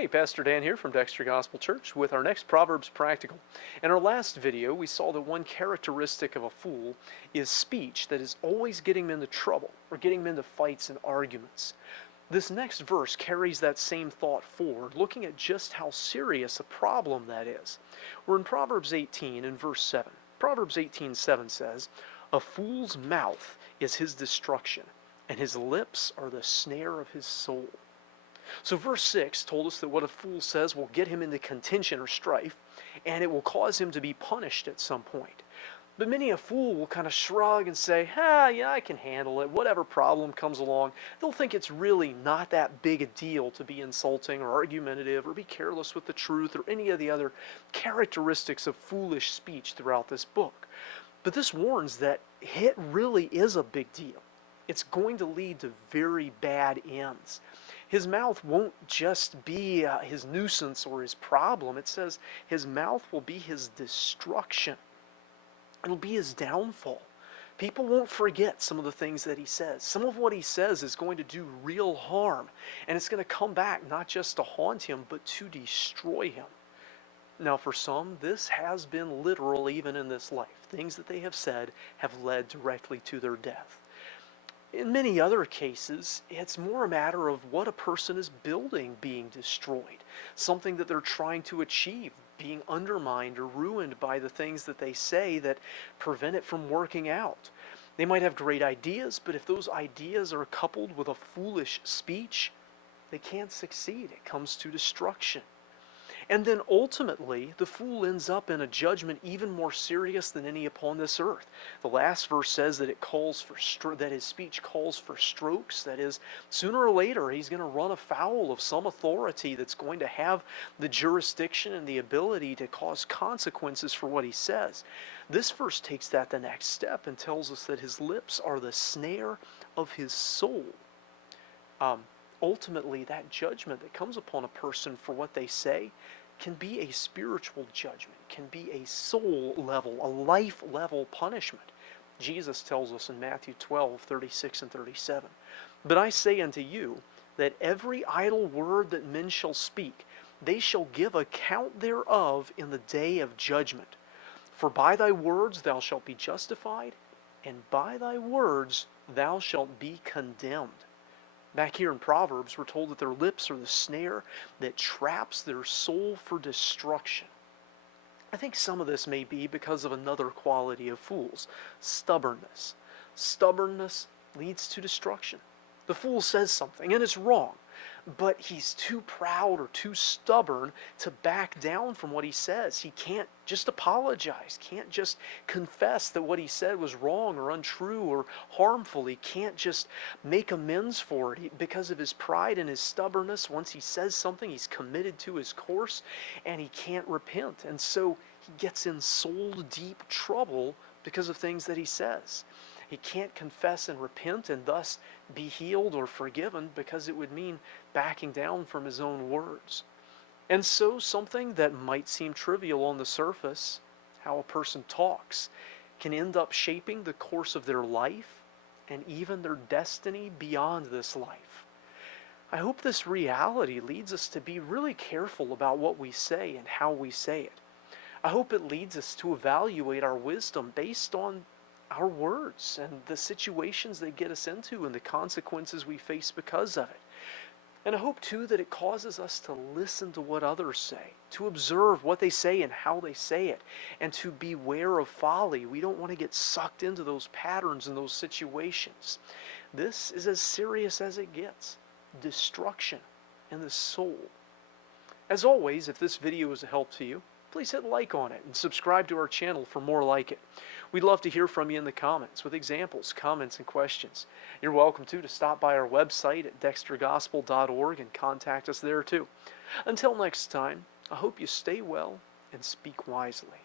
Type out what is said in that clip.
Hey, Pastor Dan here from Dexter Gospel Church with our next Proverbs Practical. In our last video, we saw that one characteristic of a fool is speech that is always getting them into trouble or getting them into fights and arguments. This next verse carries that same thought forward, looking at just how serious a problem that is. We're in Proverbs 18 and verse 7. Proverbs 18:7 says, "A fool's mouth is his destruction, and his lips are the snare of his soul." So verse 6 told us that what a fool says will get him into contention or strife, and it will cause him to be punished at some point. But many a fool will kind of shrug and say, yeah, I can handle it. Whatever problem comes along, they'll think it's really not that big a deal to be insulting or argumentative or be careless with the truth or any of the other characteristics of foolish speech throughout this book. But this warns that it really is a big deal. It's going to lead to very bad ends. His mouth won't just be his nuisance or his problem. It says his mouth will be his destruction. It'll be his downfall. People won't forget some of the things that he says. Some of what he says is going to do real harm, and it's going to come back not just to haunt him, but to destroy him. Now, for some, this has been literal even in this life. Things that they have said have led directly to their death. In many other cases, it's more a matter of what a person is building being destroyed, something that they're trying to achieve being undermined or ruined by the things that they say that prevent it from working out. They might have great ideas, but if those ideas are coupled with a foolish speech, they can't succeed. It comes to destruction. And then ultimately, the fool ends up in a judgment even more serious than any upon this earth. The last verse says that that his speech calls for strokes. That is, sooner or later, he's going to run afoul of some authority that's going to have the jurisdiction and the ability to cause consequences for what he says. This verse takes that the next step and tells us that his lips are the snare of his soul. Ultimately, that judgment that comes upon a person for what they say can be a spiritual judgment, can be a soul level, a life level punishment. Jesus tells us in Matthew 12:36 and 37, "But I say unto you, that every idle word that men shall speak, they shall give account thereof in the day of judgment. For by thy words thou shalt be justified, and by thy words thou shalt be condemned." Back here in Proverbs, we're told that their lips are the snare that traps their soul for destruction. I think some of this may be because of another quality of fools, stubbornness. Stubbornness leads to destruction. The fool says something, and it's wrong, but he's too proud or too stubborn to back down from what he says. He can't just apologize, can't just confess that what he said was wrong or untrue or harmful. He can't just make amends for it because of his pride and his stubbornness. Once he says something, he's committed to his course, and he can't repent. And so he gets in soul-deep trouble because of things that he says. He can't confess and repent and thus be healed or forgiven because it would mean backing down from his own words. And so something that might seem trivial on the surface, how a person talks, can end up shaping the course of their life and even their destiny beyond this life. I hope this reality leads us to be really careful about what we say and how we say it. I hope it leads us to evaluate our wisdom based on our words and the situations they get us into and the consequences we face because of it. And I hope too that it causes us to listen to what others say, to observe what they say and how they say it, and to beware of folly. We don't want to get sucked into those patterns and those situations. This is as serious as it gets. Destruction in the soul. As always, if this video is a help to you, please hit like on it and subscribe to our channel for more like it. We'd love to hear from you in the comments with examples, comments, and questions. You're welcome to stop by our website at dextergospel.org and contact us there too. Until next time, I hope you stay well and speak wisely.